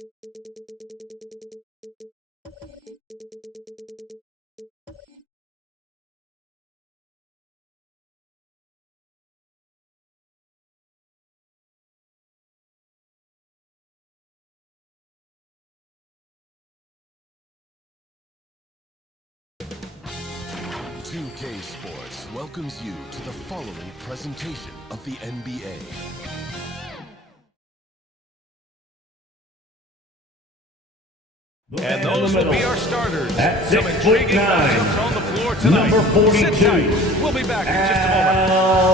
2K Sports welcomes you to the following presentation of the NBA. And those will be our starters. At Some 6'9", intriguing matchups on the floor tonight. number 42. Sit tight. We'll be back in just a moment.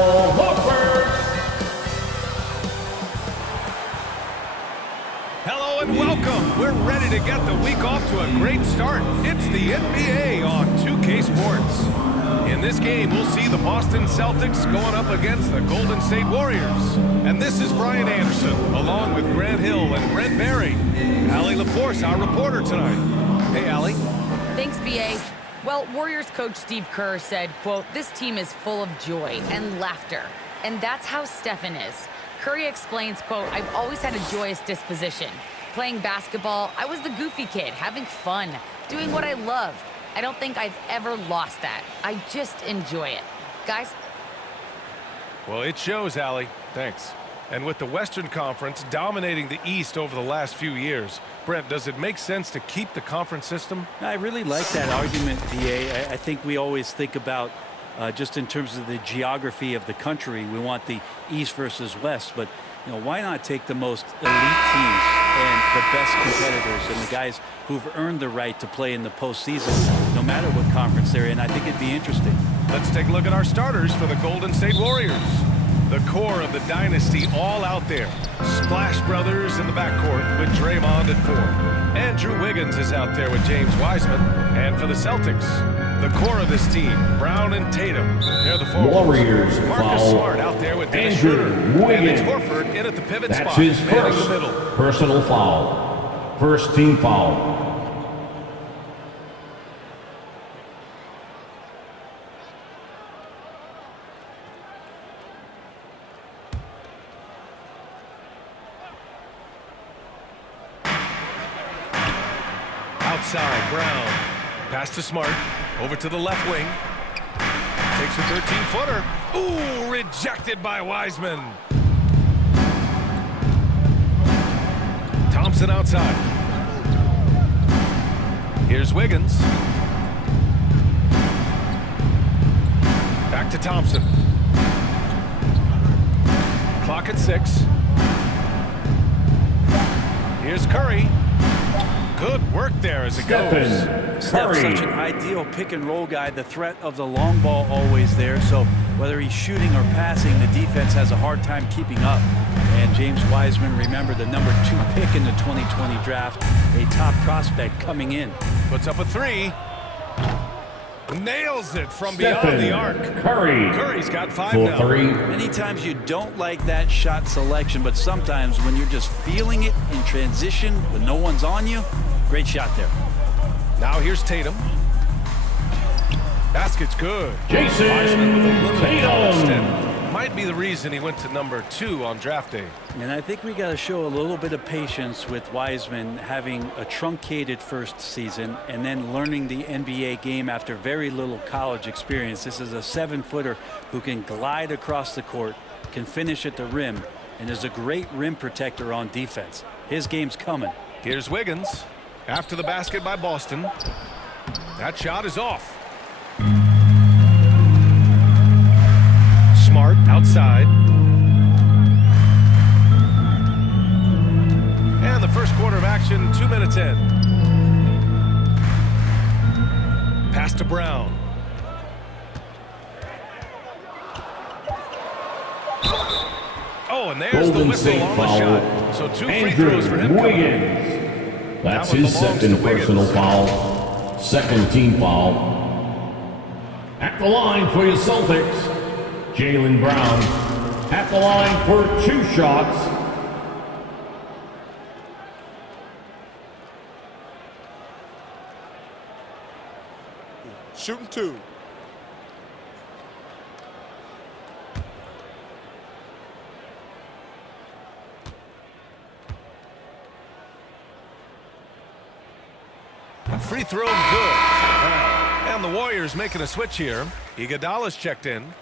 Hello and welcome. We're ready to get the week off to a great start. It's the NBA on 2K Sports. In this game, we'll see the Boston Celtics going up against the Golden State Warriors. And this is Brian Anderson, along with Grant Hill and Brent Barry. Allie LaForce, our reporter tonight. Hey, Allie. Thanks, B.A. Well, Warriors coach Steve Kerr said, quote, "This team is full of joy and laughter. And that's how Stephen is." Curry explains, quote, "I've always had a joyous disposition. Playing basketball, I was the goofy kid, having fun, doing what I love. I don't think I've ever lost that. I just enjoy it." Guys? Well, it shows, Allie. Thanks. And with the Western Conference dominating the East over the last few years, Brent, does it make sense to keep the conference system? I really like that argument, B.A. I think we always think about just in terms of the geography of the country, we want the East versus West, but you know, why not take the most elite teams and the best competitors and the guys who've earned the right to play in the postseason, no matter what conference they're in? I think it'd be interesting. Let's take a look at our starters for the Golden State Warriors. The core of the dynasty all out there. Splash Brothers in the backcourt with Draymond at 4. Andrew Wiggins is out there with James Wiseman. And for the Celtics, the core of this team, Brown and Tatum. They're the forwards. Warriors Marcus foul Smart out there with Dennis Andrew Schroeder. And it's Wiggins. Horford in at the pivot That's spot. his manning first the middle. personal foul. First team foul. Outside, Brown. Pass to Smart. Over to the left wing. Takes a 13-footer. Ooh, rejected by Wiseman. Thompson outside. Here's Wiggins. Back to Thompson. Clock at 6. Here's Curry. Good work there as it goes. Steph's such an ideal pick and roll guy. The threat of the long ball always there. So whether he's shooting or passing, the defense has a hard time keeping up. And James Wiseman, remember, the number 2 pick in the 2020 draft, a top prospect coming in. Puts up a 3. Nails it from beyond the arc. Curry's got 5 now. 3. Many times you don't like that shot selection, but sometimes when you're just feeling it in transition when no one's on you, great shot there. Now here's Tatum. Basket's good. Jason Wiseman with a little Tatum. extend. Might be the reason he went to number 2 on draft day. And I think we got to show a little bit of patience with Wiseman having a truncated first season and then learning the NBA game after very little college experience. This is a 7-footer who can glide across the court, can finish at the rim, and is a great rim protector on defense. His game's coming. Here's Wiggins. After the basket by Boston. That shot is off. Smart outside. And the first quarter of action, 2 minutes in. Pass to Brown. Oh, and there's Golden the whistle State on the foul. shot. So 2 free Andrew throws for him coming up. Wiggins. That's That one his belongs second to Wiggins. personal foul. Second team foul. At the line for your Celtics, Jaylen Brown. At the line for 2 shots. Shooting 2. Free throw good. And the Warriors making a switch here. Iguodala's checked in.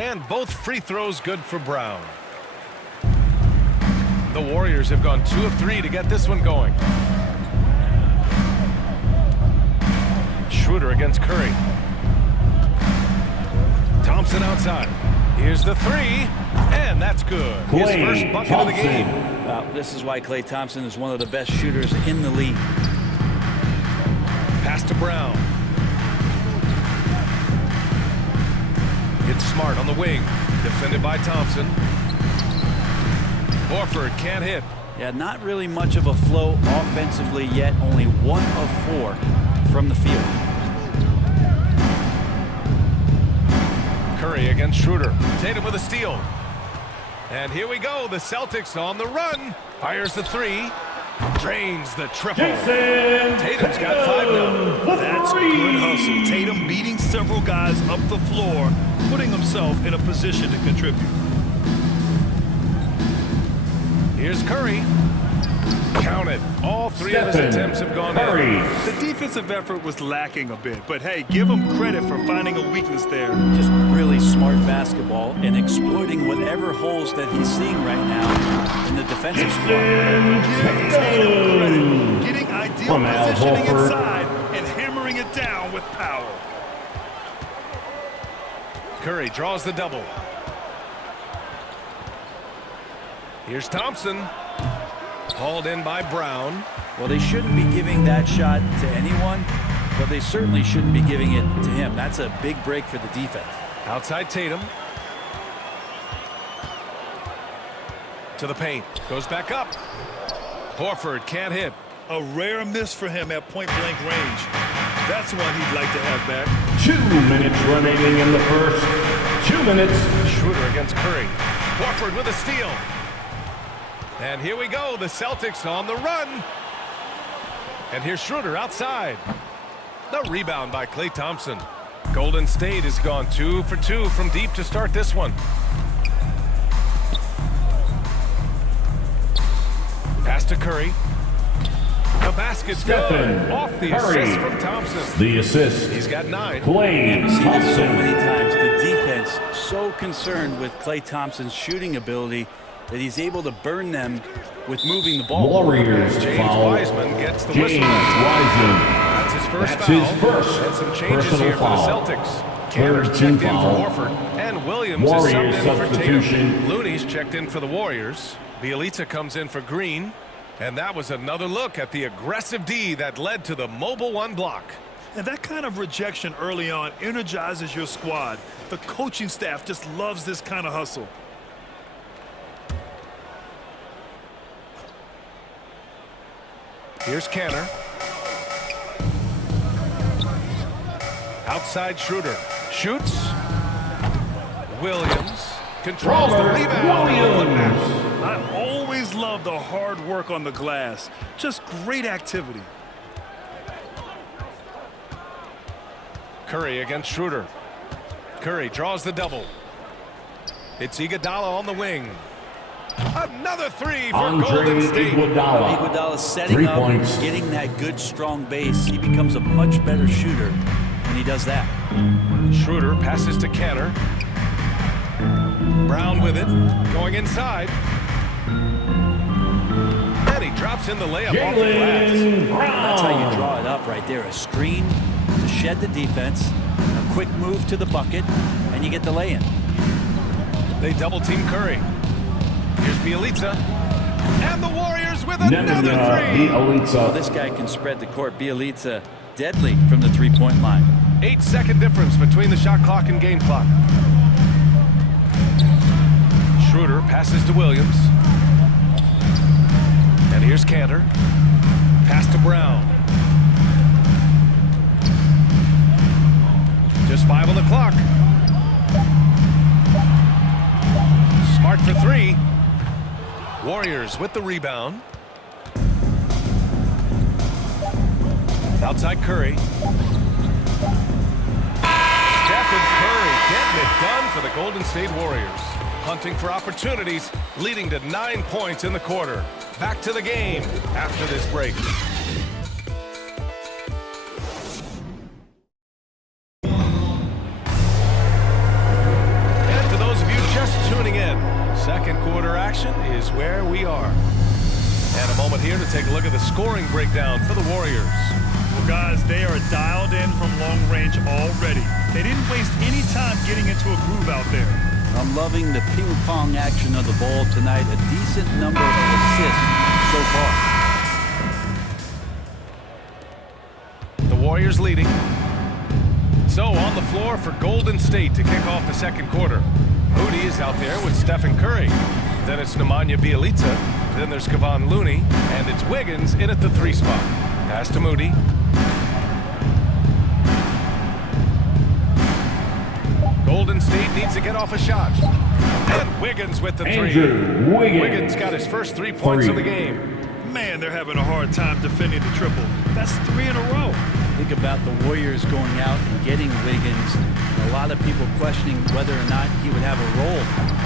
And both free throws good for Brown. The Warriors have gone 2 of 3 to get this one going. Schroeder against Curry. Thompson outside. Here's the 3, and that's good. His first bucket of the game. This is why Klay Thompson is one of the best shooters in the league. Pass to Brown. It's Smart on the wing. Defended by Thompson. Horford can't hit. Yeah, not really much of a flow offensively yet. Only 1 of 4 from the field. Curry against Schroeder. Tatum with a steal. And here we go. The Celtics on the run. Fires the 3. Drains the triple. Tatum's got 5 now. That's good hustle. Tatum beating several guys up the floor, putting himself in a position to contribute. Here's Curry. Count it. All 3 of his attempts have gone in. The defensive effort was lacking a bit, but hey, give him credit for finding a weakness there. Just really smart basketball and exploiting whatever holes that he's seeing right now in the defensive squad. Give Tatum credit. Getting ideal positioning inside and hammering it down with power. Curry draws the double. Here's Thompson. Hauled in by Brown. Well, they shouldn't be giving that shot to anyone, but they certainly shouldn't be giving it to him. That's a big break for the defense. Outside Tatum. To the paint. Goes back up. Horford can't hit. A rare miss for him at point-blank range. That's one he'd like to have back. 2 minutes remaining in the first. 2 minutes. Schroeder against Curry. Horford with a steal. And here we go. The Celtics on the run. And here's Schroeder outside. The rebound by Klay Thompson. Golden State has gone 2 for 2 from deep to start this one. Pass to Curry. The basket's good. Off the assist from Thompson. The assist. He's got 9. Klay We've seen this so Thompson. many times. The defense so concerned with Klay Thompson's shooting ability that he's able to burn them with moving the ball. Warriors James foul. Wiseman gets the James whistle. Wiseman. That's his first That's foul. his first And some changes personal here for the foul. Celtics. Canner's Third checked team in foul. for Horford. And Williams Warriors is subbed in for substitution. Tatum. Looney's checked in for the Warriors. Bielitsa comes in for Green. And that was another look at the aggressive D that led to the mobile 1 block. And that kind of rejection early on energizes your squad. The coaching staff just loves this kind of hustle. Here's Canner. Outside Schroeder. Shoots. Williams controls the rebound. Williams. I always love the hard work on the glass. Just great activity. Curry against Schroeder. Curry draws the double. It's Iguodala on the wing. Another 3 for Golden State. Iguodala setting 3 up, points. getting that good strong base. He becomes a much better shooter when he does that. Schroeder passes to Canner. Brown with it, going inside. And he drops in the layup off the Jaylen glass. That's how you Brown. draw it up right there. A screen to shed the defense, a quick move to the bucket, and you get the lay-in. They double team Curry. Here's Bielitsa. And the Warriors with another 3. Well, this guy can spread the court. Bielitsa deadly from the three-point line. 8-second difference between the shot clock and game clock. Schroeder passes to Williams. And here's Cantor. Pass to Brown. Just 5 on the clock. Smart for 3. Warriors with the rebound. Outside Curry. Stephen Curry getting it done for the Golden State Warriors. Hunting for opportunities, leading to 9 points in the quarter. Back to the game after this break. And for those of you just tuning in, second quarter action is where we are. And a moment here to take a look at the scoring breakdown for the Warriors. Well, guys, they are dialed in from long range already. They didn't waste any time getting into a groove out there. I'm loving the ping-pong action of the ball tonight. A decent number of assists so far. The Warriors leading. So on the floor for Golden State to kick off the second quarter. Moody is out there with Stephen Curry. Then it's Nemanja Bjelica. Then there's Kevon Looney. And it's Wiggins in at the 3 spot. Pass to Moody. Golden State needs to get off a shot. And Wiggins with the 3. Wiggins got his first 3 points of the game. Man, they're having a hard time defending the triple. That's 3 in a row. Think about the Warriors going out and getting Wiggins. A lot of people questioning whether or not he would have a role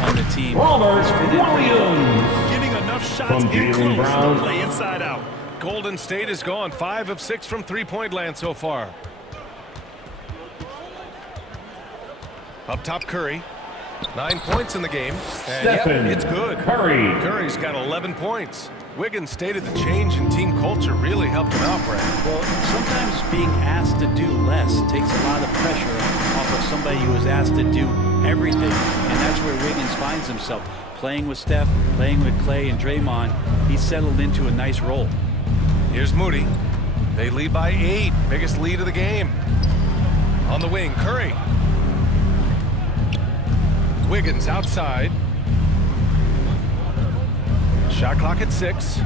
on the team. Robert Williams. Getting enough shots From in Jaylen close Brown. to play inside out. Golden State has gone 5 of 6 from three-point land so far. Up top, Curry. 9 points in the game. And Stephen it's good. Curry. Curry's got 11 points. Wiggins stated the change in team culture really helped him out, Brad. Well, sometimes being asked to do less takes a lot of pressure off of somebody who is asked to do everything. And that's where Wiggins finds himself. Playing with Steph, playing with Clay and Draymond, he's settled into a nice role. Here's Moody. They lead by 8. Biggest lead of the game. On the wing, Curry. Wiggins outside. Shot clock at 6.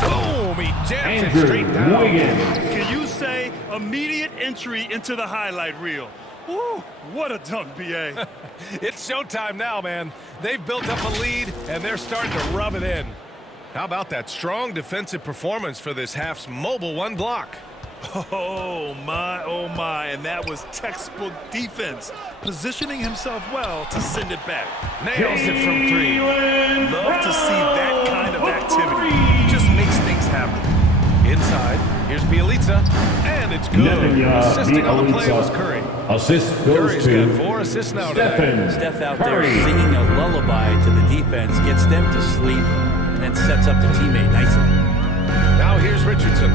Boom! He jams it straight down. Wiggins. Can you say immediate entry into the highlight reel? Woo, what a dunk, B.A. It's showtime now, man. They've built up a lead, and they're starting to rub it in. How about that strong defensive performance for this half's mobile 1 block? Oh, my, and that was textbook defense. Positioning himself well to send it back. Nails it from 3. Love to see that kind of activity. Just makes things happen. Inside, here's Bjelica, and it's good. Assisting on the play was Curry. Assist goes Curry's to got 4 assists now today. Stephen Steph out Curry. there singing a lullaby to the defense, gets them to sleep, and then sets up the teammate nicely. Now here's Richardson.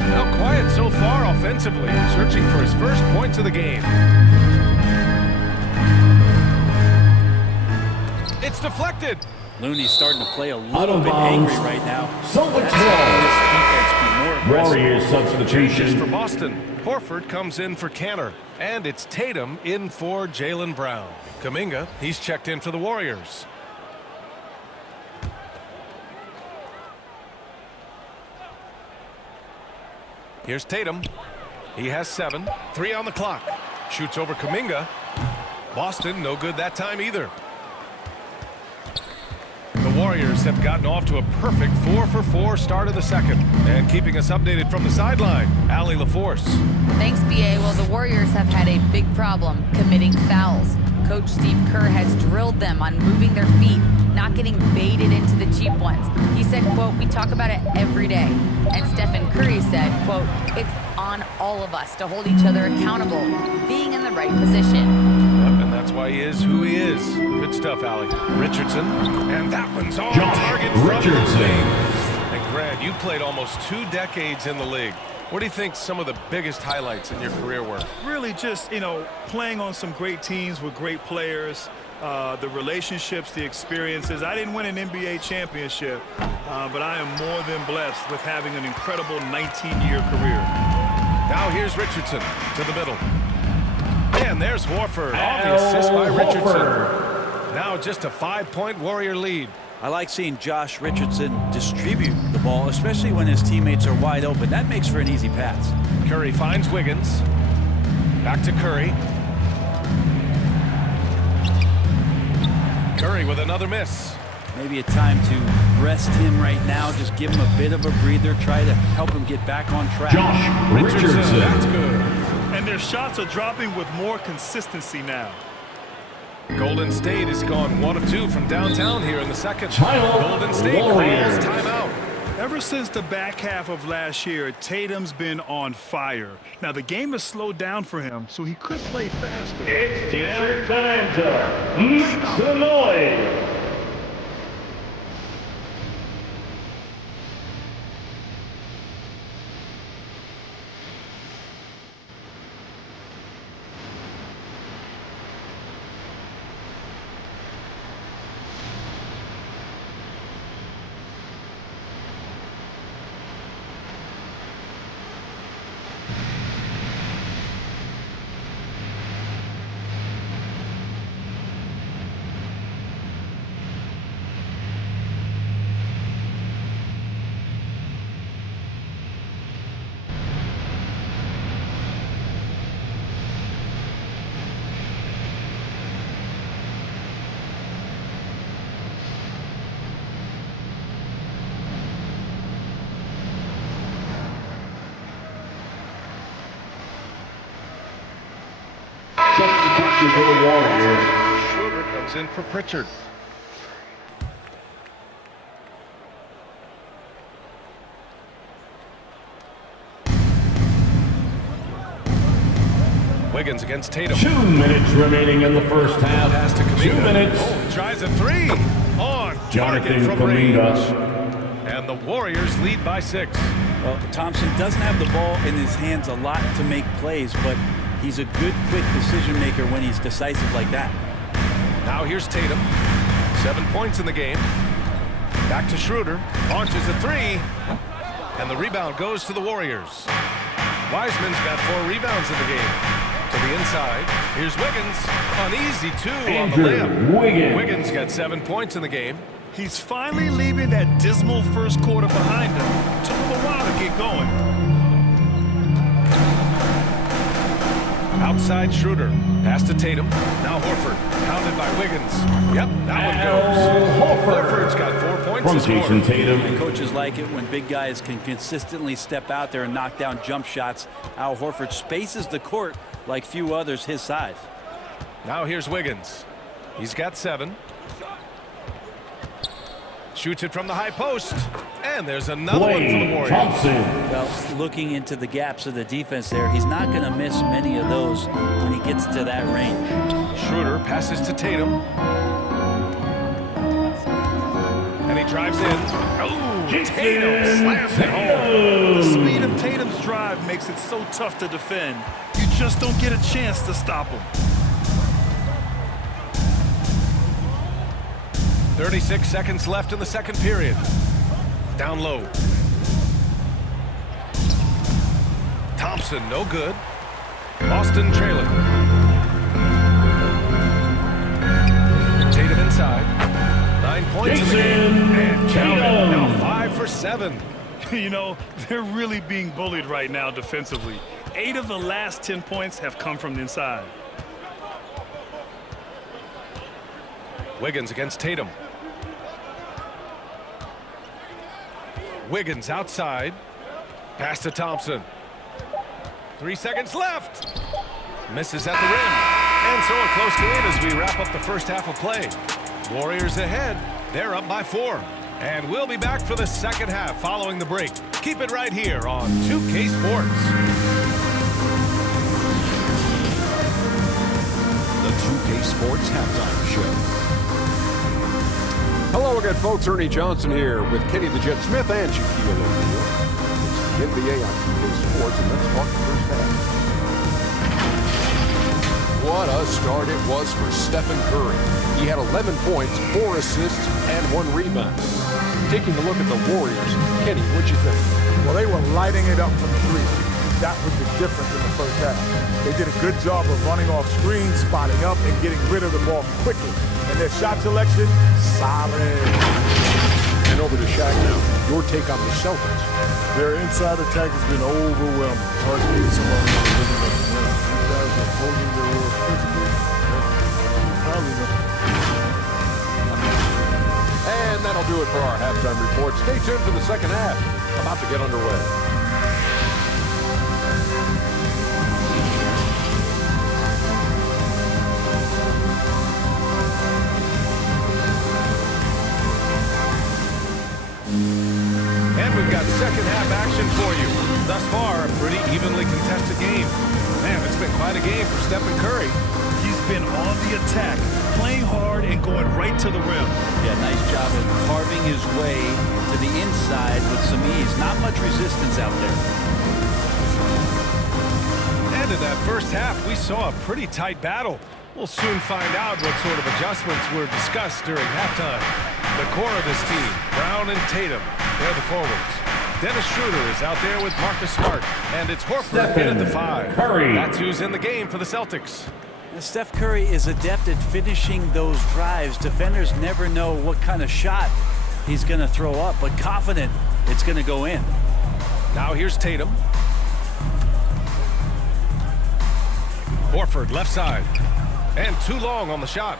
Now quiet so far offensively, searching for his first points of the game. It's deflected. Looney's starting to play a Out little of bit bounds. angry right now. Celtics This defense be more ball. aggressive. Warriors Changes for substitution. Boston. Horford comes in for Canner. And it's Tatum in for Jaylen Brown. Kuminga, he's checked in for the Warriors. Here's Tatum. He has 7. 3 on the clock. Shoots over Kuminga. Boston, no good that time either. The Warriors have gotten off to a perfect 4-for-4 start of the second. And keeping us updated from the sideline, Allie LaForce. Thanks, BA. Well, the Warriors have had a big problem committing fouls. Coach Steve Kerr has drilled them on moving their feet, not getting baited into the cheap ones. He said, quote, "We talk about it every day." And Stephen Curry said, quote, "It's on all of us to hold each other accountable, being in the right position." Yep, and that's why he is who he is. Good stuff, Allie. Richardson, and that one's on Josh target from the Richardson. wing. And Grant, you played almost 2 decades in the league. What do you think some of the biggest highlights in your career were? Really just, playing on some great teams with great players, the relationships, the experiences. I didn't win an NBA championship, but I am more than blessed with having an incredible 19-year career. Now here's Richardson to the middle. And there's Horford on the assist by Richardson. Now just a 5-point Warrior lead. I like seeing Josh Richardson distribute the ball, especially when his teammates are wide open. That makes for an easy pass. Curry finds Wiggins. Back to Curry. Curry with another miss. Maybe a time to rest him right now. Just give him a bit of a breather. Try to help him get back on track. Josh Richardson. That's good. And their shots are dropping with more consistency now. Golden State has gone 1 of 2 from downtown here in the second. Golden State Warriors. calls timeout. Ever since the back half of last year, Tatum's been on fire. Now, the game has slowed down for him, so he could play faster. It's time to make some noise. Substitution for the Warriors. Schroeder comes in for Pritchard. Wiggins against Tatum. 2 minutes remaining in the first half. Pass to 2 Kuminga. minutes. Oh, tries a 3. On target Jonathan from range. Kuminga. And the Warriors lead by 6. Well, Thompson doesn't have the ball in his hands a lot to make plays, but he's a good, quick decision maker when he's decisive like that. Now here's Tatum. 7 points in the game. Back to Schroeder. Launches a 3. And the rebound goes to the Warriors. Wiseman's got 4 rebounds in the game. To the inside. Here's Wiggins. An easy 2 on the layup. Wiggins. Wiggins got 7 points in the game. He's finally leaving that dismal first quarter behind him. Took him a while to get going. Outside Schroeder. Pass to Tatum. Now Horford. Pounded by Wiggins. Yep, that one goes. Horford's got 4 points From this quarter. Jason Tatum. And coaches like it when big guys can consistently step out there and knock down jump shots. Al Horford spaces the court like few others his size. Now here's Wiggins. He's got 7. Shoots it from the high post. And there's another one for the Klay Warriors. Thompson. Well, looking into the gaps of the defense there, he's not going to miss many of those when he gets to that range. Schroeder passes to Tatum. And he drives in. Oh, Tatum slams it home. The speed of Tatum's drive makes it so tough to defend. You just don't get a chance to stop him. 36 seconds left in the second period. Down low. Thompson, no good. Boston trailing. Tatum inside. 9 points in the game. And Tatum now 5 for 7. You know, they're really being bullied right now defensively. 8 of the last 10 points have come from the inside. Wiggins against Tatum. Wiggins outside. Pass to Thompson. 3 seconds left. Misses at the rim. And so a close game as we wrap up the first half of play. Warriors ahead. They're up by 4. And we'll be back for the second half following the break. Keep it right here on 2K Sports. The 2K Sports Halftime Show. Hello again, folks. Ernie Johnson here with Kenny the Jet Smith and Shaquille O'Neal. It's the NBA on 2K Sports, and let's talk the first half. What a start it was for Stephen Curry. He had 11 points, 4 assists, and 1 rebound. Taking a look at the Warriors, Kenny, what'd you think? Well, they were lighting it up from 3. That was the difference in the first half. They did a good job of running off screens, spotting up, and getting rid of the ball quickly. And their shot selection, solid. And over to Shaq now. Your take on the Celtics. Their inside attack has been overwhelming. Hard to get someone looking at them. You guys are holding their own physically. Probably not. do it for our halftime report. Stay tuned for the second half. About to get underway. And we've got second half action for you. Thus far, a pretty evenly contested game. Man, it's been quite a game for Stephen Curry. He's been on the attack, playing hard and going right to the rim. Yeah, nice job of carving his way to the inside with some ease. Not much resistance out there. And in that first half, we saw a pretty tight battle. We'll soon find out what sort of adjustments were discussed during halftime. The core of this team, Brown and Tatum, they're the forwards. Dennis Schroeder is out there with Marcus Smart, and it's Horford in at the 5. Curry. That's who's in the game for the Celtics. Now, Steph Curry is adept at finishing those drives. Defenders never know what kind of shot he's going to throw up, but confident it's going to go in. Now here's Tatum. Horford left side. And too long on the shot.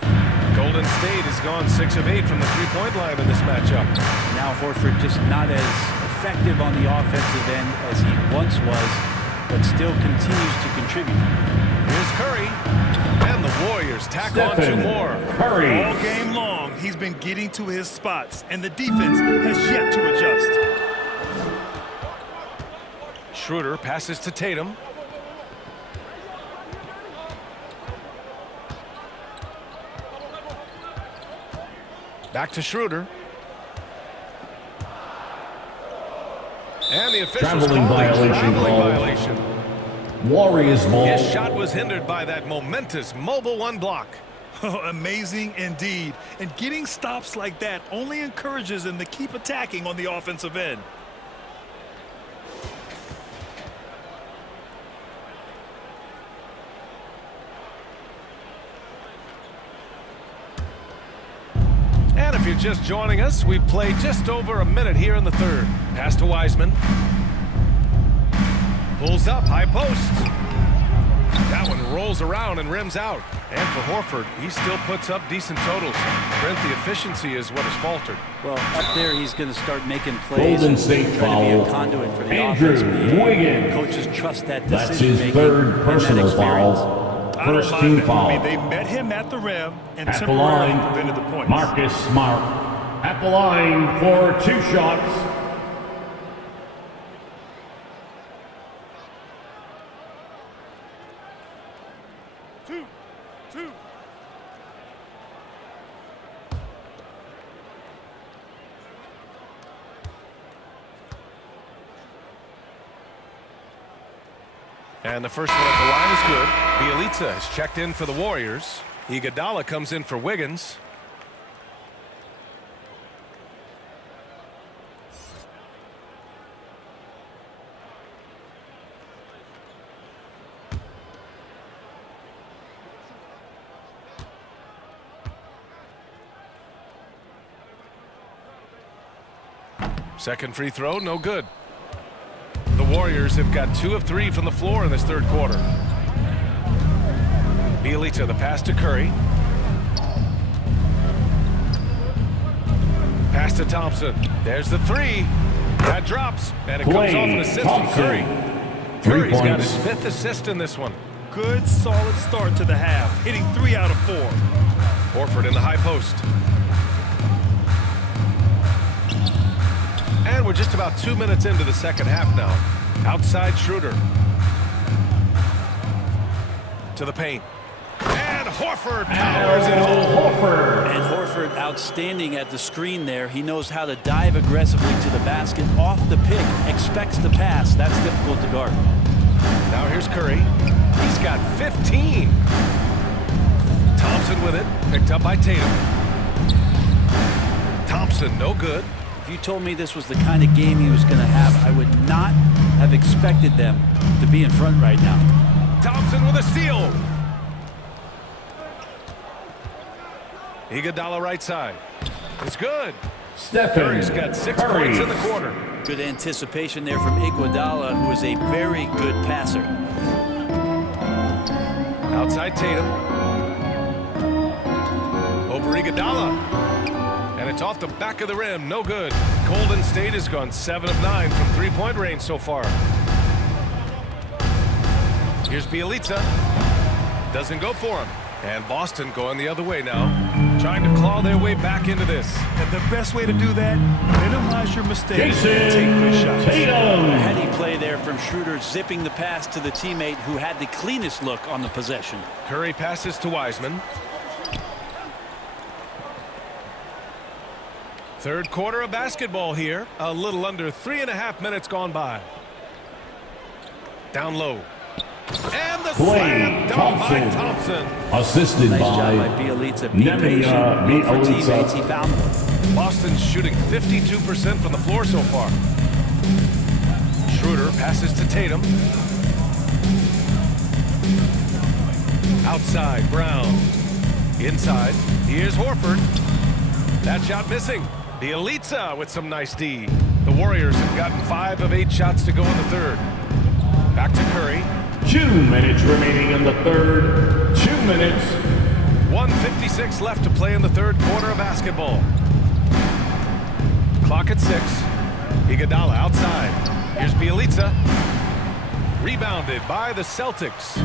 Golden State has gone 6 of 8 from the three-point line in this matchup. Now Horford just not as effective on the offensive end as he once was, but still continues to contribute. Here's Curry. And the Warriors tack on 2 more. Curry. All game long, he's been getting to his spots, and the defense has yet to adjust. Schroeder passes to Tatum. Back to Schroeder. And the officials Traveling violation traveling call. violation. Warriors ball. His shot was hindered by that momentous mobile 1 block. Amazing indeed. And getting stops like that only encourages him to keep attacking on the offensive end. And if you're just joining us, we've played just over a minute here in the third. Pass to Wiseman. Pulls up, high post. That one rolls around and rims out. And for Horford, he still puts up decent totals. Brent, the efficiency is what has faltered. Well, up there he's going to start making plays. Golden State trying to be foul. a conduit for the Andrew offense. Wiggins. Coaches trust that That's decision his making. third and that personal experience. foul. I don't First mind team that. foul. I mean, they met him at the rim and At the temporarily line, prevented the points. Marcus Smart. At the line for 2 shots. Two. And the first one at the line is good. Bielitsa has checked in for the Warriors. Iguodala comes in for Wiggins. Second free throw, no good. The Warriors have got 2 of 3 from the floor in this third quarter. Bielitsa, the pass to Curry. Pass to Thompson. There's the 3. That drops, and it comes off an assist from Curry. Curry's got his 5th assist in this one. Good, solid start to the half, hitting 3 out of 4. Horford in the high post. And we're just about 2 minutes into the second half now. Outside Schroeder. To the paint. And Horford powers it home. And Horford outstanding at the screen there. He knows how to dive aggressively to the basket, off the pick, expects the pass. That's difficult to guard. Now here's Curry. He's got 15. Thompson with it. Picked up by Tatum. Thompson, no good. If you told me this was the kind of game he was going to have, I would not have expected them to be in front right now. Thompson with a steal. Iguodala right side. It's good. Stephen Curry's got 6 Curry. points in the quarter. Good anticipation there from Iguodala, who is a very good passer. Outside Tatum. Over Iguodala. And it's off the back of the rim. No good. Golden State has gone 7 of 9 from three-point range so far. Here's Bielitsa. Doesn't go for him. And Boston going the other way now, trying to claw their way back into this. And the best way to do that, minimize your mistakes and take good shots. A heady play there from Schroeder, zipping the pass to the teammate who had the cleanest look on the possession. Curry passes to Wiseman. Third quarter of basketball here. A little under 3.5 minutes gone by. Down low. And the slam dunk by Thompson. Assisted Nice by job by Bielitsa. Be patient. Look for teammates. He found one. Boston's shooting 52% from the floor so far. Schroeder passes to Tatum. Outside, Brown. Inside, here's Horford. That shot missing. Bielitsa with some nice D. The Warriors have gotten 5 of 8 shots to go in the third. Back to Curry. 2 minutes remaining in the third. 2 minutes. 1:56 left to play in the third quarter of basketball. Clock at 6. Iguodala outside. Here's Bielitsa. Rebounded by the Celtics.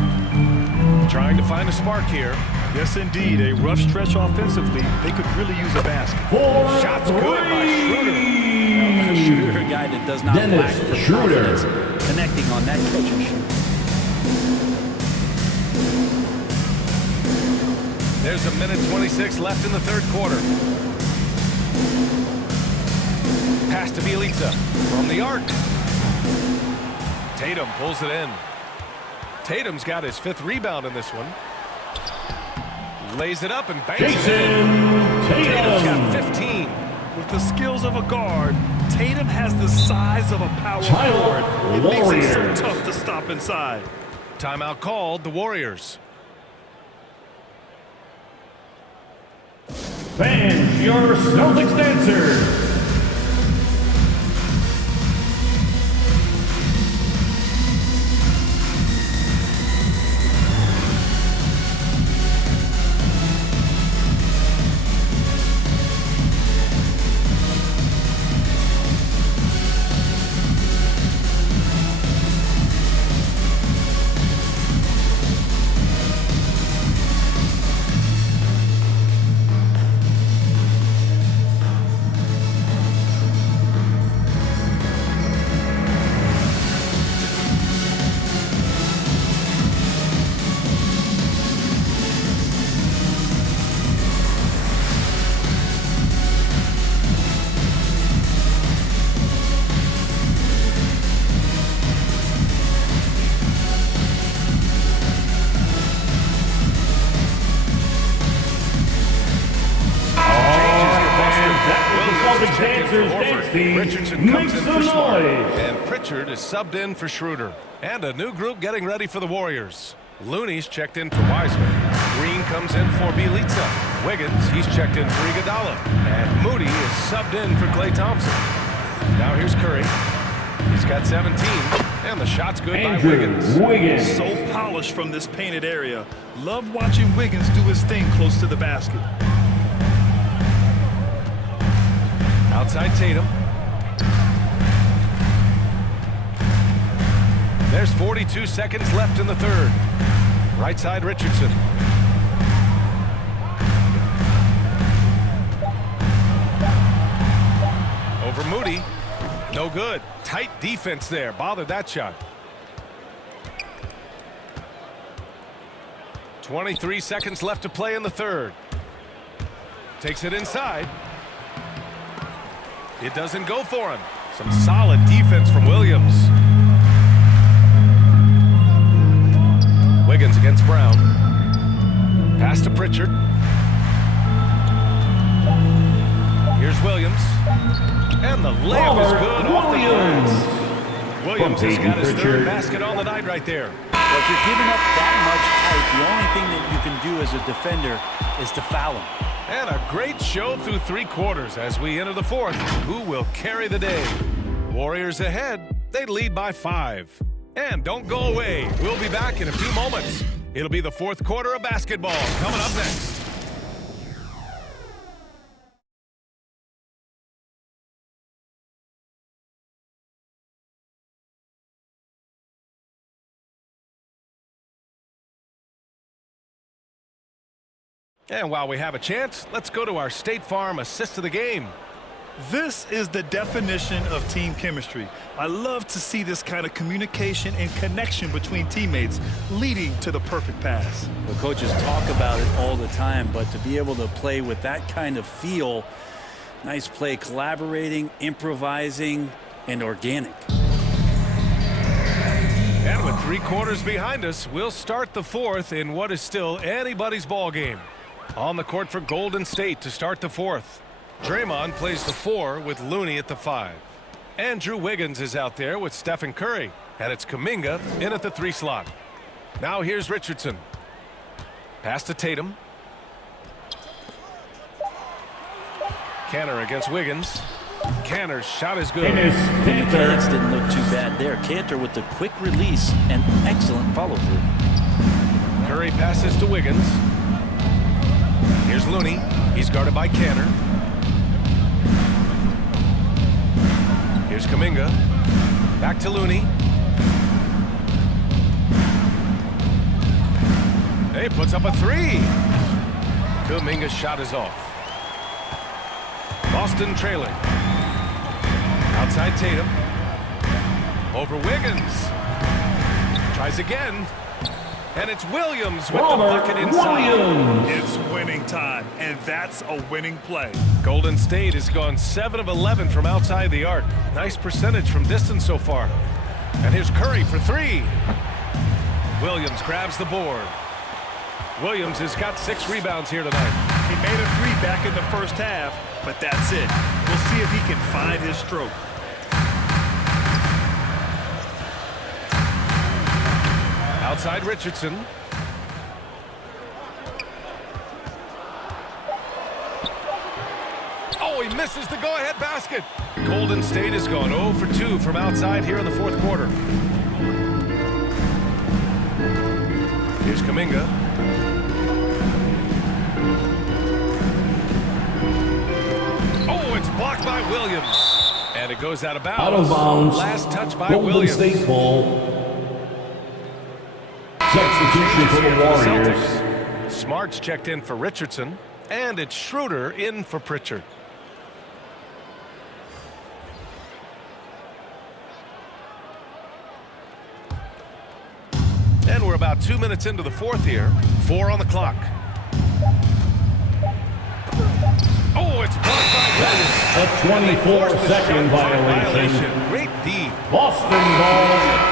Trying to find a spark here. Yes, indeed. A rough stretch offensively. They could really use a basket. Shots good by Schroeder. Schroeder, a guy that does not lack for confidence, connecting on that catch and shoot. There's 1:26 left in the third quarter. Pass to Bielitsa from the arc. Tatum pulls it in. Tatum's got his 5th rebound in this one. Lays it up and banks it in. Tatum's got 15. With the skills of a guard, Tatum has the size of a power forward. It makes it so tough to stop inside. Timeout called, the Warriors. Fans, your Celtics dancer. Richardson comes in for Smart, and Pritchard is subbed in for Schroeder. And a new group getting ready for the Warriors. Looney's checked in for Wiseman. Green comes in for Bielitsa. Wiggins, he's checked in for Iguodala. And Moody is subbed in for Klay Thompson. Now here's Curry. He's got 17, and the shot's good by Wiggins. So polished from this painted area. Love watching Wiggins do his thing close to the basket. Outside Tatum. There's 42 seconds left in the third. Right side Richardson. Over Moody. No good. Tight defense there. Bothered that shot. 23 seconds left to play in the third. Takes it inside. It doesn't go for him. Some solid defense from Williams. Wiggins against Brown. Pass to Pritchard. Here's Williams. And the layup is good off the glass. Williams has got his third basket on the night right there. Well, if you're giving up that much height, the only thing that you can do as a defender is to foul him. And a great show through 3 quarters as we enter the fourth. Who will carry the day? Warriors ahead. They lead by 5. And don't go away. We'll be back in a few moments. It'll be the fourth quarter of basketball coming up next. And while we have a chance, let's go to our State Farm assist of the game. This is the definition of team chemistry. I love to see this kind of communication and connection between teammates leading to the perfect pass. The coaches talk about it all the time, but to be able to play with that kind of feel, nice play, collaborating, improvising, and organic. And with 3 quarters behind us, we'll start the 4th in what is still anybody's ball game. On the court for Golden State to start the 4th. Draymond plays the 4 with Looney at the 5. Andrew Wiggins is out there with Stephen Curry. And it's Kuminga in at the 3 slot. Now here's Richardson. Pass to Tatum. Cantor against Wiggins. Cantor's shot is good. Mechanics didn't look too bad there. Cantor with the quick release and excellent follow-through. Curry passes to Wiggins. Here's Looney. He's guarded by Cantor. Here's Kuminga. Back to Looney. He puts up a 3. Kuminga's shot is off. Boston trailing. Outside Tatum. Over Wiggins. Tries again. And it's Williams with the bucket inside. It's winning time, and that's a winning play. Golden State has gone 7 of 11 from outside the arc. Nice percentage from distance so far. And here's Curry for 3. Williams grabs the board. Williams has got 6 rebounds here tonight. He made a 3 back in the first half, but that's it. We'll see if he can find his stroke. Outside Richardson. Oh, he misses the go-ahead basket. Golden State has gone 0 for 2 from outside here in the 4th quarter. Here's Kuminga. Oh, it's blocked by Williams. And it goes out of bounds. Out of bounds. Last touch by Golden Williams. State ball. Substitution for the Warriors. Smart's checked in for Richardson. And it's Schroeder in for Pritchard. And we're about 2 minutes into the 4th here. 4 on the clock. Oh, it's blocked by Williams. A 24-second violation. Great D. Boston ball.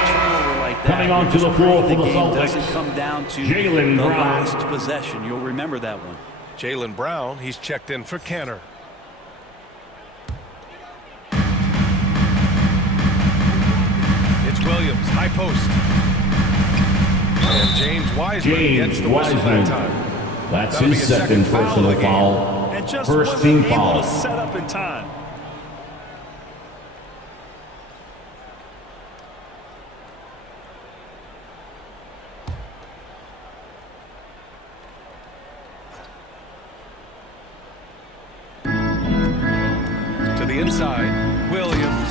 Coming on to the floor for the Celtics. Doesn't come down to Jaylen the Brown. last possession. You'll remember that one. Jaylen Brown, he's checked in for Cantor. It's Williams, high post. And James Wiseman gets the whistle that time. That's That'll his be a second foul of personal the game. foul. And just First wasn't team able foul. to set up in time. To the inside, Williams.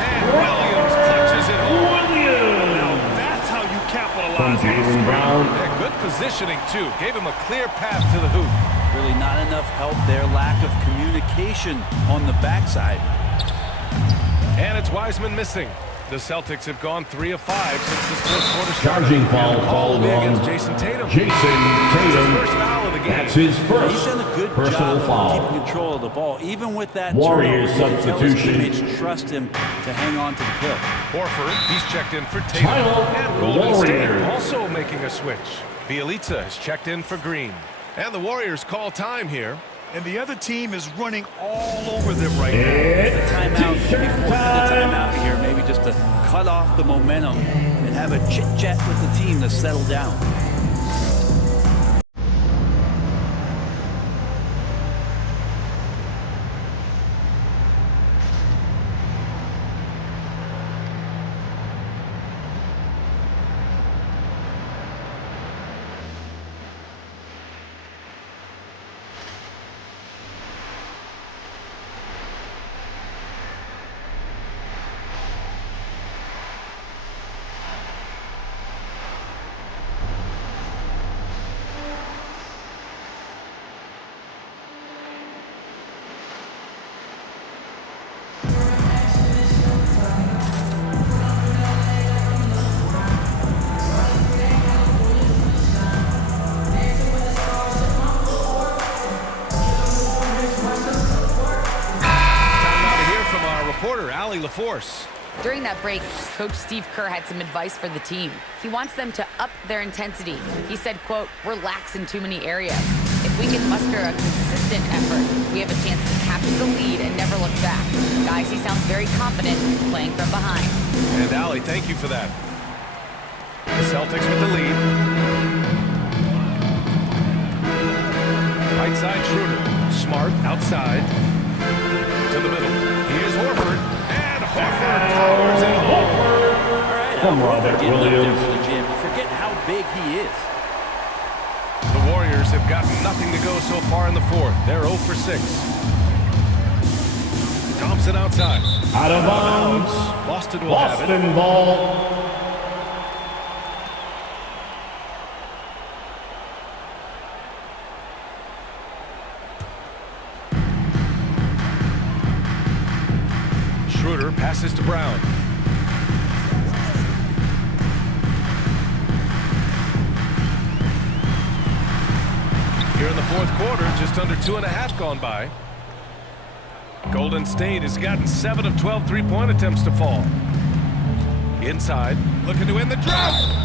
And Williams punches it home. Now that's how you capitalize From on a Jaylen screen. Brown. Yeah, good positioning, too. Gave him a clear path to the hoop. Really not enough help there. Lack of communication on the backside. And it's Wiseman missing. The Celtics have gone 3 of 5 since this 4th quarter started. Charging foul And the called will be on against Jason Tatum. Jason That's his Tatum. first foul of the game. That's his He's first done a good personal job foul. of keeping control of the ball. Even with that Warriors turnover, you can tell his substitution. teammates trust him to hang on to the pill. Horford, he's checked in for Tatum. Timeout, And Golden State Warriors. also making a switch. Bielitsa has checked in for Green. And the Warriors call time here. And the other team is running all over them right now. It's Timeout t-shirt before the time. timeout here, maybe just to cut off the momentum and have a chit-chat with the team to settle down. force. During that break, Coach Steve Kerr had some advice for the team. He wants them to up their intensity. He said, quote, "We're lax in too many areas. If we can muster a consistent effort, we have a chance to capture the lead and never look back." Guys, he sounds very confident playing from behind. And Allie, thank you for that. The Celtics with the lead. Right side Schroeder. Smart outside. To the middle. Here's Horford. And Horford powers it home. All right, From Robert getting up there Williams. for the gym. You forget how big he is. The Warriors have gotten nothing to go so far in the fourth. They're 0 for 6. Thompson outside. Out of bounds. Boston will have it. Boston ball. Schroeder passes to Brown. Here in the fourth quarter, just under 2.5 gone by. Golden State has gotten 7 of 12 three-point attempts to fall. Inside, looking to win the drought.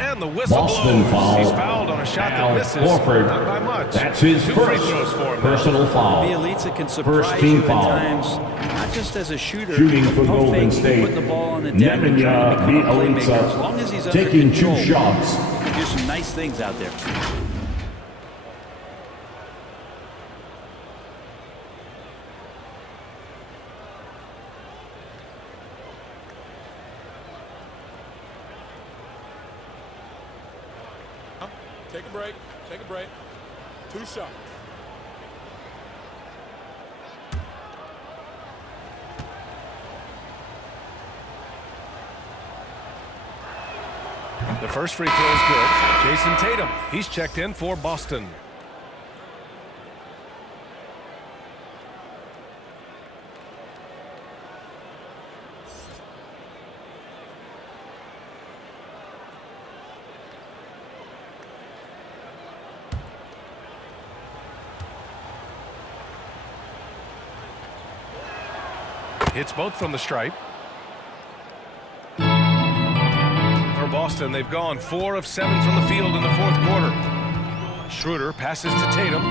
And the whistle Boston blows. foul. He's fouled on a shot that Al misses. Horford. Not by much. That's his 2 free first throws for him. personal foul. Bielitsa can surprise First team you at foul. times, not just as a shooter, Shooting but for pump Golden faking, State. putting the ball on the deck and Nemanja trying to become a playmaker. As long as he's under taking 2 control, shots. he can do some nice things out there. Take a break. Take a break. 2 shots. The first free throw is good. Jason Tatum. He's checked in for Boston. Hits both from the stripe. For Boston, they've gone 4 of 7 from the field in the fourth quarter. Schroeder passes to Tatum.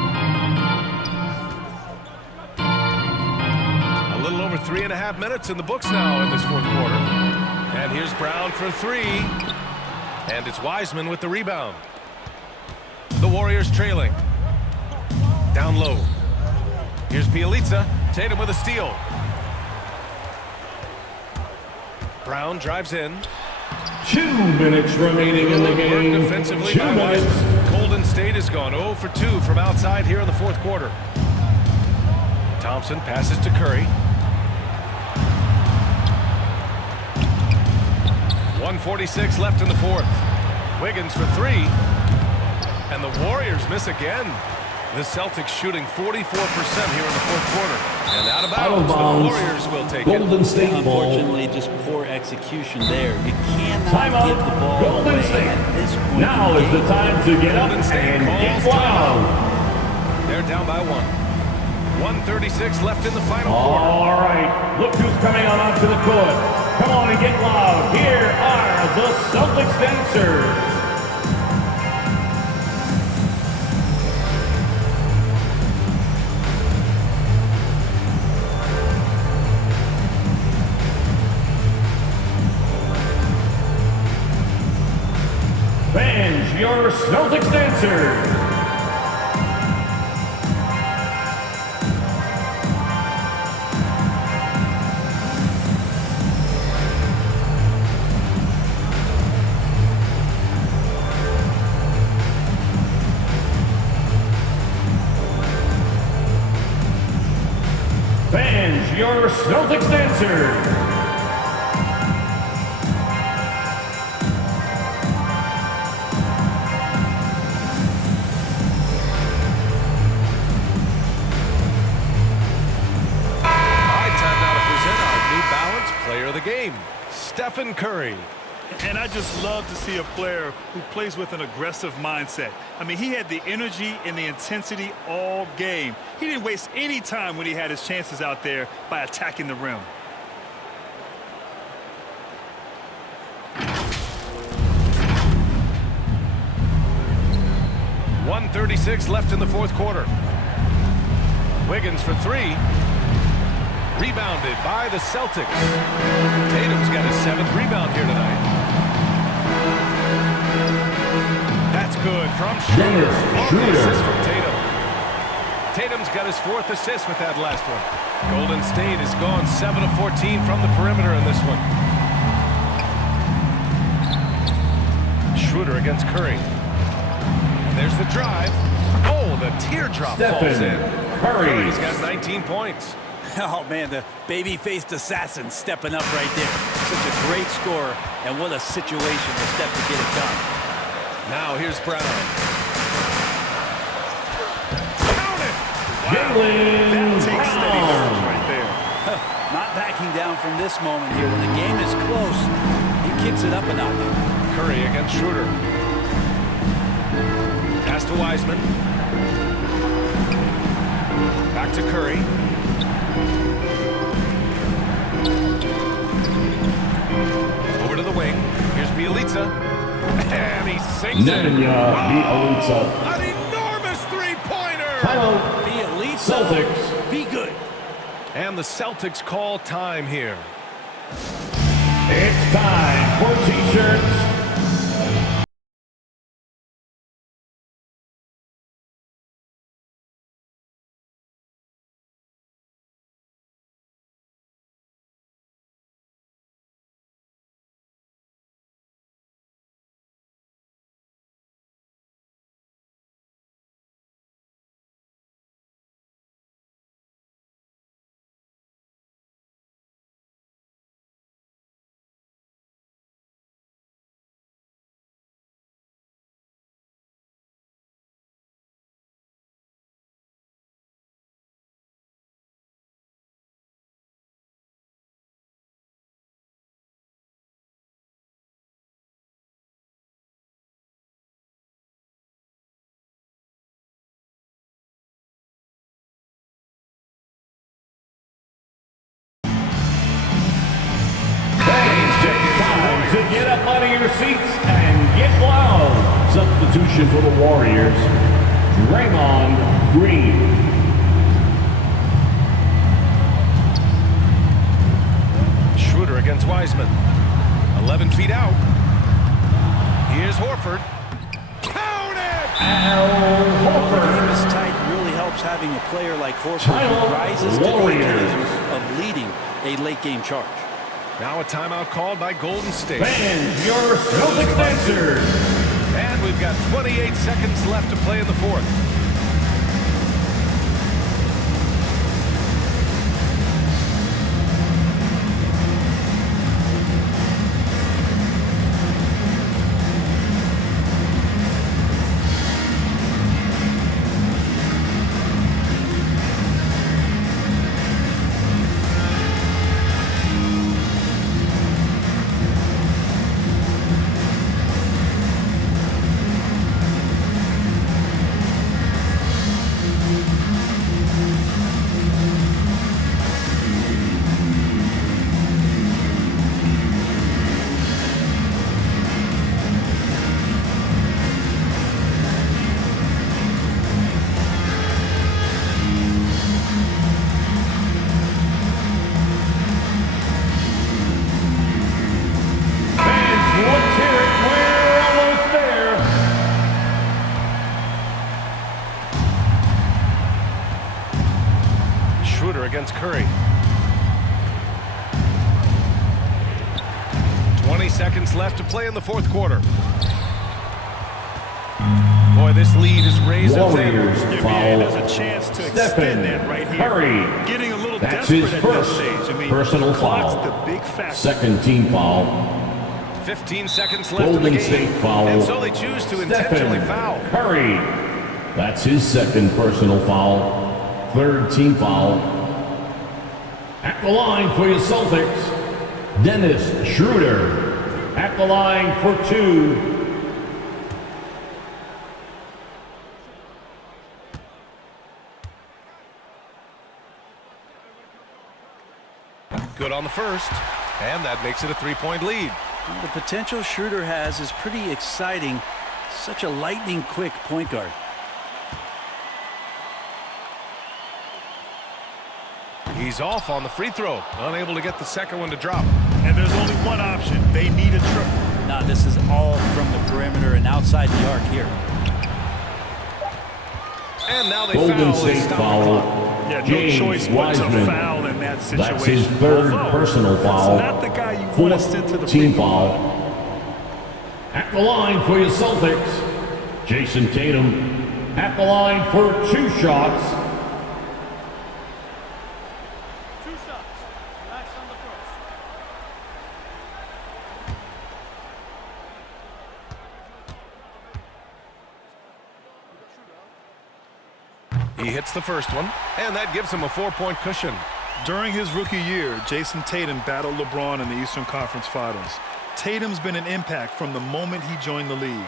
A little over 3.5 minutes in the books now in this fourth quarter. And here's Brown for 3. And it's Wiseman with the rebound. The Warriors trailing. Down low. Here's Bielitsa. Tatum with a steal. Brown drives in. 2 minutes remaining in the game. Defensively 2 by minutes. Wiseman. Golden State has gone 0 for 2 from outside here in the fourth quarter. Thompson passes to Curry. 1:46 left in the fourth. Wiggins for 3. And the Warriors miss again. The Celtics shooting 44% here in the fourth quarter. And out of bounds, the Warriors will take Golden it. State ball. Unfortunately, just poor execution there. You cannot Timeout. give the ball Golden away State. at this point. Now is the time to get up Golden State and get calls loud. They're down by 1. 1:36 left in the final quarter. All right, look who's coming on onto the court. Come on and get loud. Here are the Celtics dancers. Fans, your Celtics dancers. Fans, your Celtics dancers. Player of the game, Stephen Curry. And I just love to see a player who plays with an aggressive mindset. I mean, he had the energy and the intensity all game. He didn't waste any time when he had his chances out there by attacking the rim. 1:36 left in the fourth quarter. Wiggins for three. Rebounded by the Celtics. Tatum's got his 7th rebound here tonight. That's good from Schroeder. Assist from Tatum. Tatum's got his 4th assist with that last one. Golden State has gone 7 of 14 from the perimeter in this one. Schroeder against Curry. And there's the drive. Oh, the teardrop falls in. Curry's got 19 points. Oh, man, the baby-faced assassin stepping up right there. Such a great score, and what a situation to step to get it done. Now here's Brown. Count it! That takes steady nerves right there. Not backing down from this moment here. When the game is close, he kicks it up a notch. Curry against Schroeder. Pass to Wiseman. Back to Curry. Over to the wing. Here's Bielitsa. And he sinks it. Bielitsa. An enormous three-pointer. Bielitsa. Celtics. Be good. And the Celtics call time here. It's time for T-shirts. To get up out of your seats and get loud. Substitution for the Warriors, Draymond Green. Schroeder against Wiseman. 11 feet out. Here's Horford. Count it! The game is tight. It really helps having a player like Horford who rises to the occasion of leading a late-game charge. Now a timeout called by Golden State. Fans, your Celtics dancers. And we've got 28 seconds left to play in the fourth. Against Curry. 20 seconds left to play in the fourth quarter. Boy, this lead is razor thin. There's a chance to extend that right here. Curry. Getting a little That's desperate his at first this stage. I mean, personal the clock's foul. the big factor. Second team foul. 15 seconds left in the Golden game. State foul. And so they choose to intentionally foul. Curry. That's his second personal foul. Third team foul. At the line for your Celtics, Dennis Schroeder. At the line for two. Good on the first, and that makes it a three-point lead. The potential Schroeder has is pretty exciting. Such a lightning-quick point guard. He's off on the free throw, unable to get the second one to drop. And there's only one option. They need a triple. Now this is all from the perimeter and outside the arc here. And now they Golden foul. State foul. Yeah, no James choice but to Wiseman. foul in that situation. That's his third Although, personal foul. That's not the guy you want to send to the Team free throw line. foul. At the line for your Celtics, Jason Tatum. At the line for 2 shots. He hits the first one, and that gives him a 4-point cushion. During his rookie year, Jason Tatum battled LeBron in the Eastern Conference Finals. Tatum's been an impact from the moment he joined the league.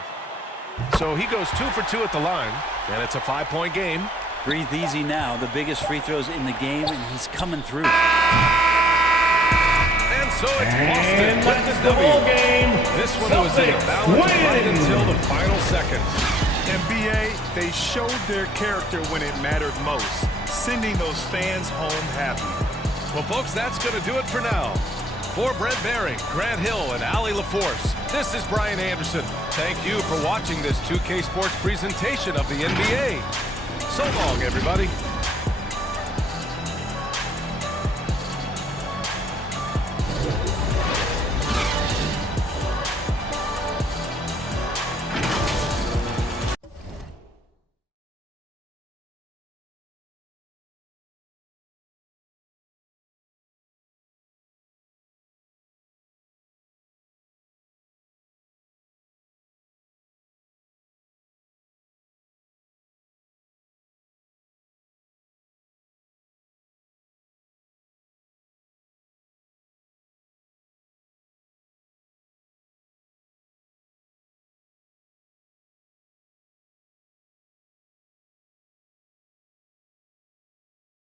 So he goes 2 for 2 at the line, and it's a 5-point game. Breathe easy now. The biggest free throws in the game, and he's coming through. And so it's Boston with the W. This one was in the balance right until the final seconds. NBA, they showed their character when it mattered most, sending those fans home happy. Well, folks, that's going to do it for now. For Brent Behring, Grant Hill, and Allie LaForce, this is Brian Anderson. Thank you for watching this 2K Sports presentation of the NBA. So long, everybody.